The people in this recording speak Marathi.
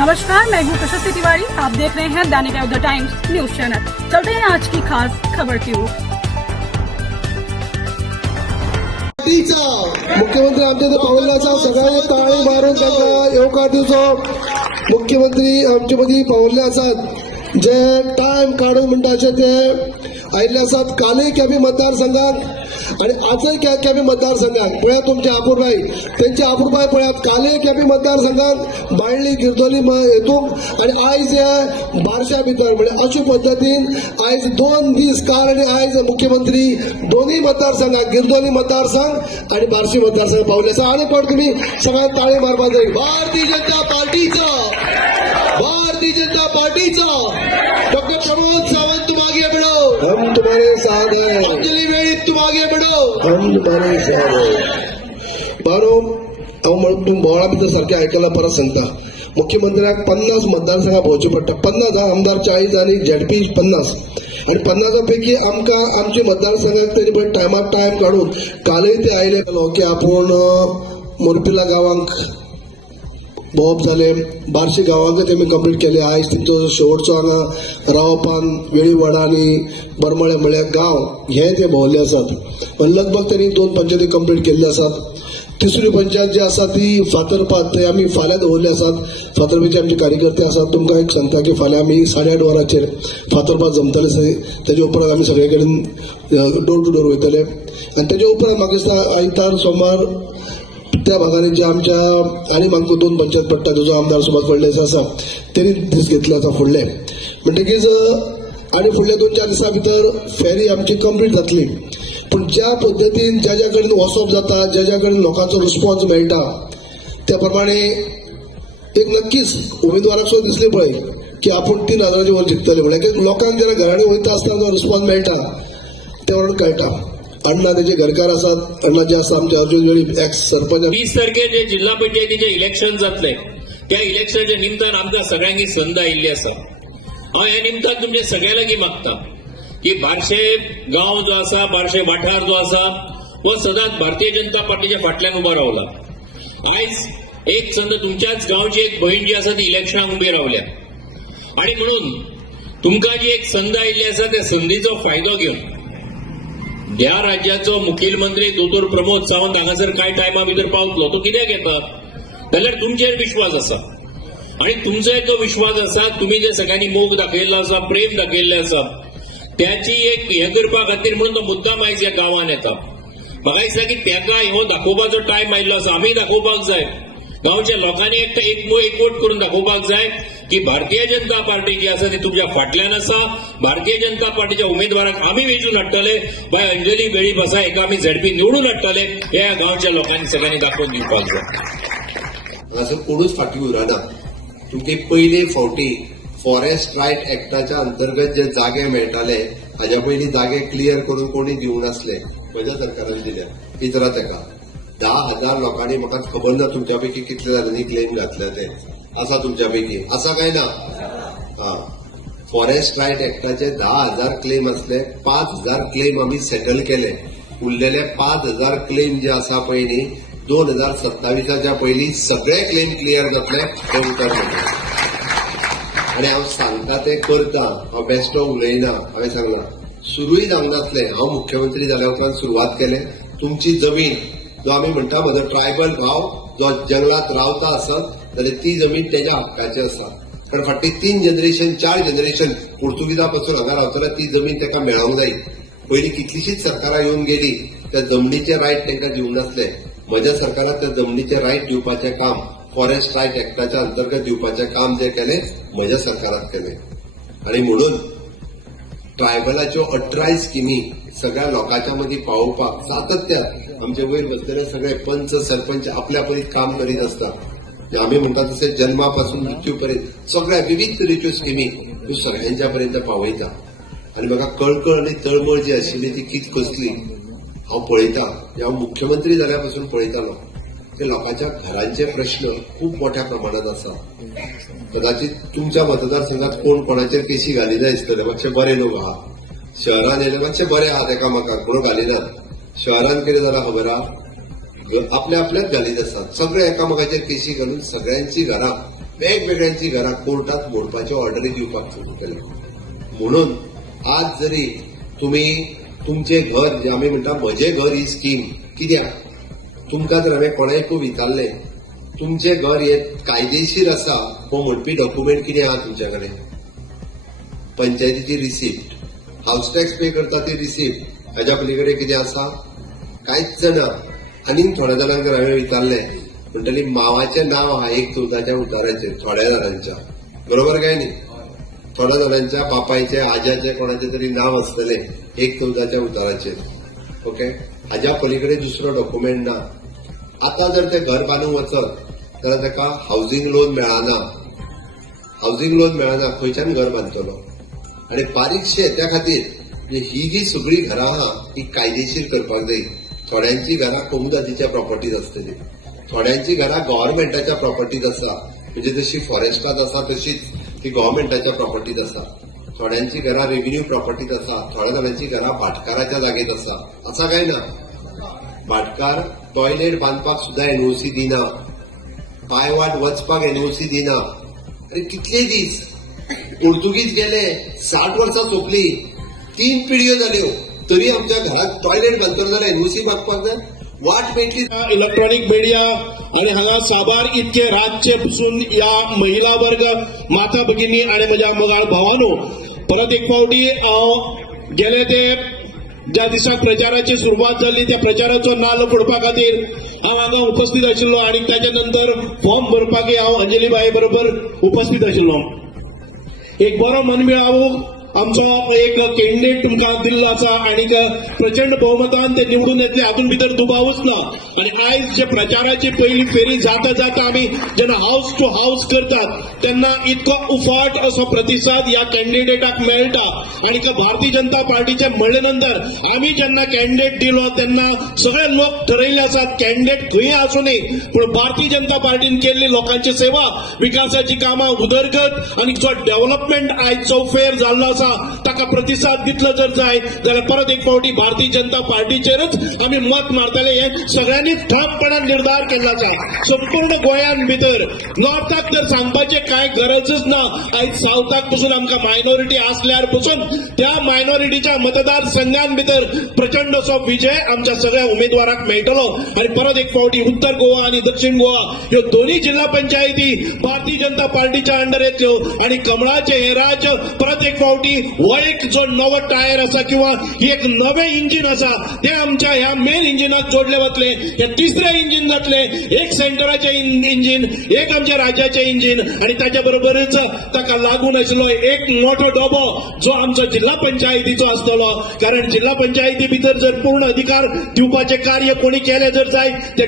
नमस्कार, मैं हूँ प्रशस्ति तिवारी। आप देख रहे हैं दैनिक द टाइम्स न्यूज चैनल। चलते हैं आज की खास खबर की ओर। मुख्यमंत्री आमचे पावल्याचा सगळ्यांनी ताळी मारून त्यांना येवकार दिवचो। मुख्यमंत्री आमचे मदीं पावल्ले आसात, जे टाइम काढून म्हणटाचे ते आयिल्ले आसात। कालय केबी मतदारसंघात आणि आजय केबी मतदारसंघात पळयात तुमची आपुरबाई, त्यांची आपुरबाई पळयात। कालय केबी मतदारसंघात बाळ्ळी गिरदोली हेतूंक आणि आयज हे बारशा भितर म्हणजे अशा पद्दतीन आयज 2 दीस काल आणि आयज मुख्यमंत्री दोन्ही मतदारसंघात गिरदोली मतदारसंघ आणि बार्शी मतदारसंघ पावले आसा। आणि पण तुम्ही सगळ्यांनी ताळी मारपाक जाय। भारतीय जनता पार्टीचा डॉक्टर प्रमोद सावंत तुम आगे बढ़ो, हम तुम्हारे साथ हैं। अंजलि वेळी तुम आगे बढ़ो, हम तुम्हारे साथ हैं। बारो हांव म्हणून तुम्ही बोवाळा भितर सारखे आयकला परत सांगता। मुख्यमंत्र्याक 50 मतदारसंघां भोंवचे पडटा। 50 आमदार 40 आणि झेडपी 50 आणि 50 पैकी आमकां आमचे मतदारसंघाक तरी पण टायमाक टायम काढून कालय ते आयले की आपण मोरपिला गावांक भोंवप जाले, बार्शी गांवांक तेमी कंप्लीट केले। आयज तिचो शेवटचो हांगा रावपान वेळी वडानी बरमळे म्हळ्यार गांव हे ते भोंवले आसात। लगभग त्यांनी 2 पंचायती कंप्लीट केल्ले आसात। तिसरी पंचायत जी आसा ती फातर्पात ते आमी फाल्यां दवरले आसात। फातर्पेचे आमचे कार्यकर्ते आसात। तुमकां एक सांगता की फाल्यां आमी 8:30 वरांचेर फातर्पात जमतले। तेजे उपरांत आमी सगळे कडेन डोर टू डोर वयतले आणि तेजे उपरांत म्हाका दिसता आयतार सोमार त्या भागांनी जे आमच्या आनी आमकां 2 पंचायत पडटा जो आमदार सुभाष फडणवीस आसा तेणी दीस घेतले आसा फुडले। म्हणटकीच आनी फुडल्या 2-4 दिसां भितर फेरी आमची कंप्लीट जातली। पण ज्या पद्दतीन ज्या कडेन वचप जाता, ज्या कडेन लोकांचो रिस्पॉन्स मेळटा त्या प्रमाणे एक नक्कीच उमेदवाराक सुद्दां दिसले पळय की आपण 3000च्या वर जिखतले। म्हणजे लोकांक जेन्ना घरांनी वयता आसतना जो रिस्पॉन्स मेळटा त्या वरून कळटा। अण्णा त्याचे घरकार असतात, अण्णा जे असतात आमचे अर्जुन वेळी एक्स सरपंच। 20 तारखेचे जिल्हा पंचायतीचे इलेक्शन जातले, त्या इलेक्शनच्या निमतान आमकां सगळ्यांनी संद आयिल्ली आसा। हांव ह्या निमतान तुमचे सगळ्या लागीं मागता की बार्शे गांव जो आसा, बार्शे वाठार जो आसा हो सदांच भारतीय जनता पार्टीच्या फाटल्यान उबो रावला। आयज एक संद तुमच्याच गांवची एक भयण जी आसा ती इलेक्शनाक उबी रावल्या आणि म्हणून तुमकां जी एक संद आयिल्ली आसा त्या संदीचो फायदो घेवन ह्या राज्याचो मुखेलमंत्री दोतोर प्रमोद सावंत हांगासर कांय टायमा भितर पावतलो। तो कित्याक येता जाल्यार तुमचेर विश्वास आसा आणि तुमचोय तो विश्वास आसा। तुम्ही जे सगळ्यांनी मोग दाखयल्लो आसा, प्रेम दाखयल्ले आसा, त्याची एक हे करपा खातीर म्हणून तो मुद्दाम आयज ह्या गांवांत येता। म्हाका दिसता की ताका हो दाखोवपाचो टायम आयिल्लो आसा। आमी दाखोवपाक जाय, गांवच्या लोकांनी एकवट करून दाखोवपाक जाय की भारतीय जनता पार्टी जी आसा ती तुमच्या फाटल्यान आसा। भारतीय जनता पार्टीच्या उमेदवाराक आमी वेंचून हाडटले, बाय अंजली वेळीप आसा हेका आमी झेडपी निवडून हाडटले, हे ह्या गांवच्या लोकांनी सगळ्यांनी दाखोवन दिवपाक जाय। हांगासर कोणूच फाटी उरना। तुमचे पयले फावटी फॉरेस्ट रायट एक्टाच्या अंतर्गत जे जागे मेळटाले हाज्या पयलीं जागे क्लियर करून कोणी दिवनासले, म्हज्या सरकारान दिल्या। विचारा ताका 10,000 लोकांनी, म्हाका खबर ना तुमच्या पैकी कितले जाणांनी क्लेम घातल्या ते आसा तुमच्या पैकी आसा काय ना? फॉरेस्ट रायट एक्टाचे 10,000 क्लेम असले, 5,000 क्लेम आम्ही सेटल केले। उरलेले 5,000 क्लेम जे आसा पयलीं 2027च्या पयलीं सगळे क्लेम क्लियर जातले हे उतर म्हणटा। आणि हांव सांगता ते करता, हांव बेश्टो उलयना। हांवें सांगलां सुरूय जावंक नासलें। हांव मुख्यमंत्री जाल्या उपरांत सुरवात केलें। तुमची जमीन जो आमी म्हणटा म्हजो ट्रायबल भाव जो जंगलात रावता आसत जाल्यार ती जमीन तेज्या हक्काची आसा। कारण फाटली 3 जनरेशन 4 जनरेशन पोर्तुगीजा पासून हांगा रावतल्यार ती जमीन ताका मेळोंक जाय। पयलीं कितलीशीच सरकारां येवन गेली, त्या जमनीचे रायट तांकां दिवंक नासले। म्हज्या सरकारान त्या जमनीचे रायट दिवपाचें काम, फॉरेस्ट रायट एक्टाच्या अंतर्गत दिवपाचें काम जे केलें म्हज्या सरकारान केलें। आणि म्हणून ट्रायबलाच्यो 18 स्किमी सगळ्या लोकांच्या मदीं पावोवपाक सातत्यान आमचे वयर बसलेले सगळे पंच सरपंच आपल्या परीत काम करीत असतात। आम्ही म्हणटा तसे जन्मापासून मृत्यूपर्यंत सगळ्या विविध तरेच्यो स्किमी तूं सगळ्यांच्या पर्यंत पावयता। आणि म्हाका कळकळ आणि तळमळ जी आशिल्ली ती कित कसली हांव पळयता, हांव मुख्यमंत्री जाल्यापासून पळयतालो ते लोकांच्या घरांचे प्रश्न खूप मोठ्या प्रमाणात आसा। कदाचित तुमच्या मतदारसंघात कोण कोणाचेर केशी घालिना दिसतले, मातशे बरे लोक आहात। शहरान येयले मातशे बरे आहात एकामेकाक, म्हणून घालिनात। शहरान कितें जालां खबर आहा, आपल्या आपल्याच घालीत असतात। सगळे एकामेकाचेर केशी घालून सगळ्यांची घरां वेगवेगळ्यांची घरां कोर्टात मोडपाच्यो ऑर्डरी दिवपाक सुरू केले. म्हणून आज जरी तुम्ही तुमचे घर जे आमी म्हणटा म्हजें घर ही स्कीम कित्याक तुमकां जर हांवें कोणायकूय विचारलें तुमचें घर हे कायदेशीर आसा हो म्हणपी डॉक्युमेंट कितें आहा तुमच्या कडेन? पंचायतीची रिसिप्ट, हाऊस टॅक्स पे करता ती रिसिप्ट, हाज्या पलीकडे कितें आसा? कांयच ना. आनीक थोड्या जाणांक जर हांवें विचारलें म्हणटली मांवाचें नांव आहा 1/4 उताराचेर थोड्या जाणांच्या, बरोबर काय न्ही? थोड्या जाणांच्या बापायचे आज्याचे कोणाचें तरी नांव आसतलें 1/4 उताराचेर. ओके, हाज्या पलीकडे दुसरो डॉक्युमेंट ना. आतां जर ते घर बांदूंक वचत जाल्यार ताका हावजींग लोन मेळना. हावजींग लोन मेळना, खंयच्यान घर बांदतलो? आनी बारीकशे त्या खातीर ही जी सगळी घरां आहा ती कायदेशीर करपाक जाय. थोड्यांची घरां कोमुदादीच्या प्रॉपर्टीज आसतली, थोड्यांची घरां गव्हर्नमेंटाच्या प्रॉपर्टीज आसा, म्हणजे जशी फॉरेस्टात आसा तशीच ती गव्हर्नमेंटाच्या प्रॉपर्टीज आसा. थोड्यांची घरां रेव्हेन्यू प्रॉपर्टीज आसा, थोड्या जाणांची घरां भाटकाराच्या जागेत आसा काय ना? भाटकार टॉयलेट बांदपाक सुद्धा एनओसी दिना, पायवाट वचपाक एनओसी दिना. अरे कितले दीस पोर्तुगीज गेले, 60 वर्सां सोंपली, 3 पिढयो जाल्यो, तरी आमच्या घरात टॉयलेट बांदतलो जाल्यार एनओसी मागपाक जाय? वाट मेळटली. इलेक्ट्रॉनिक मिडिया आणि हांगा साबार इतके रातचे पसून या महिला वर्ग माता भगिनी आणि म्हज्या मोगाळ भावानो, परत एक फावटी हांव गेले ते ज्या दिसाक प्रचाराची सुरवात जाल्ली त्या प्रचाराचो नाल्ल फोडपा खातीर हांव हांगा उपस्थित आशिल्लो आणि ताच्या नंतर फॉर्म भरपाकय हांव अंजली बाई बरोबर उपस्थित आशिल्लो. एक बरो मनमेळावो आमचो एक कॅन्डिडेट तुमकां दिल्लो आसा आणि प्रचंड बहुमतान ते निवडून येतले हातून भितर दुबावूच ना. आणि आयज जे प्रचाराची पहिली फेरी जाता जाता आमी जेन्ना हाऊस टू हाऊस करतात तेन्ना इतको उफाट असो प्रतिसाद ह्या कॅन्डिडेटाक मेळटा. आणि भारतीय जनता पार्टीचे म्हणले नंतर आमी जेन्ना कॅन्डिडेट दिलो तेन्ना सगळे लोक ठरयले आसात कॅन्डिडेट खंय आसूं न्ही पूण भारतीय जनता पार्टीन केल्ली लोकांची सेवा, विकासाची कामां, उदरगत आणि जो डेव्हलपमेंट आयज चौफेर जाल्लो ताका प्रतिसाद दितलो जर जाय जाल्यार परत एक फावटी भारतीय जनता पार्टीचेरच आमी मत मारतले. हे सगळ्यांनी ठामपणान निर्धार केल्लो आसा. संपूर्ण गोंयान भितर नॉर्थाक तर सांगपाचे कांय गरजच ना. आयज सावथाक पसून आमकां मायनॉरिटी आसल्यार पसून त्या मायनॉरिटीच्या मतदारसंघान भितर प्रचंड असो विजय आमच्या सगळ्या उमेदवाराक मेळटलो. आणि परत एक फावटी उत्तर गोवा आणि दक्षिण गोवा ह्यो दोन्ही जिल्हा पंचायती भारतीय जनता पार्टीच्या अंडर येतल्यो आणि कमळाचे हे राज्य परत एक फावटी हो एक जो नवो टायर आसा किंवा एक नवे इंजिन आसा ते आमच्या ह्या मेन इंजिनाक जोडले वतले. हे तिसरे इंजिन जातले, एक सेंटराचे इंजिन, एक आमच्या राज्याचे इंजिन आणि ताच्या बरोबरच ताका लागून आशिल्लो एक मोठो डबो जो आमचो जिल्हा पंचायतीचो आसतलो. कारण जिल्हा पंचायती भितर जर पूर्ण अधिकार दिवपाचे कार्य कोणी केले जर जाय ते